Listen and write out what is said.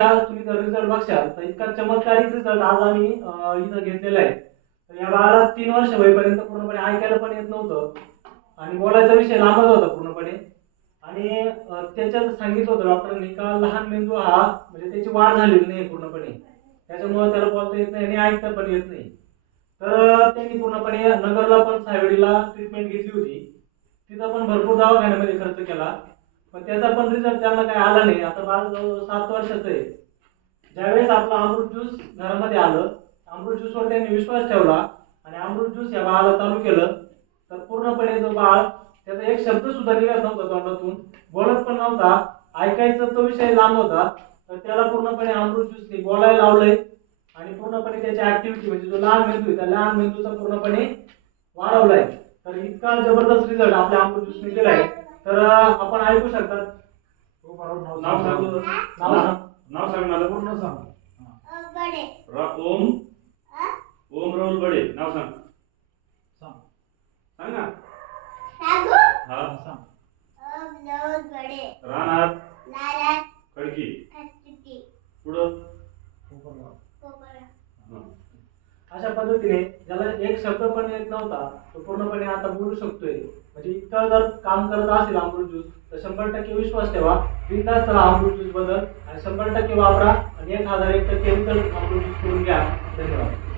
तुम्ही जर रिझल्ट बघशाल तर इतका चमत्कारिक रिझल्ट आज आम्ही इथं घेतलेला आहे. तर या बाळाला 3 वर्ष होईपर्यंत पूर्णपणे ऐकायला पण येत नव्हतं आणि बोलायचा विषय लांबच होता पूर्णपणे. आणि त्याच्यात सांगितलं होतं डॉक्टरांनी का लहान मेंदू हा म्हणजे त्याची वाढ झालेली नाही पूर्णपणे, त्याच्यामुळे त्याला बोलता येत नाही आणि ऐकता पण येत नाही. तर त्यांनी पूर्णपणे नगरला पण सायवडीला ट्रीटमेंट घेतली होती. तिथं पण भरपूर दवाखान्यामध्ये खर्च केला, पण त्याचा पण रिझल्ट त्यांना काही आला नाही. आता बाळ जवळ 7 वर्षाचं आहे. ज्यावेळेस आपलं अमृत ज्यूस घरामध्ये आलं, अमृत ज्यूसवर त्यांनी विश्वास ठेवला आणि अमृत ज्यूस या बाळाला चालू केलं, तर पूर्णपणे जो बाळ त्याचा एक शब्द सुद्धा निघत नव्हता तोंडातून, बोलत पण नव्हता, ऐकायचा तो विषय लांब होता. तर त्याला पूर्णपणे अमृत ज्यूसने बोलायला लावलंय आणि पूर्णपणे त्याची ऍक्टिव्हिटी म्हणजे जो लहान मेंदू आहे त्या लहान मेंदूचा पूर्णपणे वाढवलाय. तर इतका जबरदस्त रिझल्ट आपल्या अमृत ज्यूसने दिलाय. तर आपण ऐकू शकतात. नाव सांग. नाव सांग. नाव सांग मला. पूर्ण सांग. ओम ओम राहुल बडे. नाव सांग. सांग ना. हा सांग. राहणार खडकी पुढं. अशा पद्धतीने ज्याला एक शब्द पण येत नव्हता तो पूर्णपणे आता बोलू शकतोय. म्हणजे इतकं जर काम करत असेल अमृत ज्यूस तर 100% विश्वास ठेवा. बिनधास्त राहा अमृत ज्यूस बद्दल आणि 100% वापरा आणि 1001% रिझल्ट अमृत ज्यूस करून घ्या. धन्यवाद.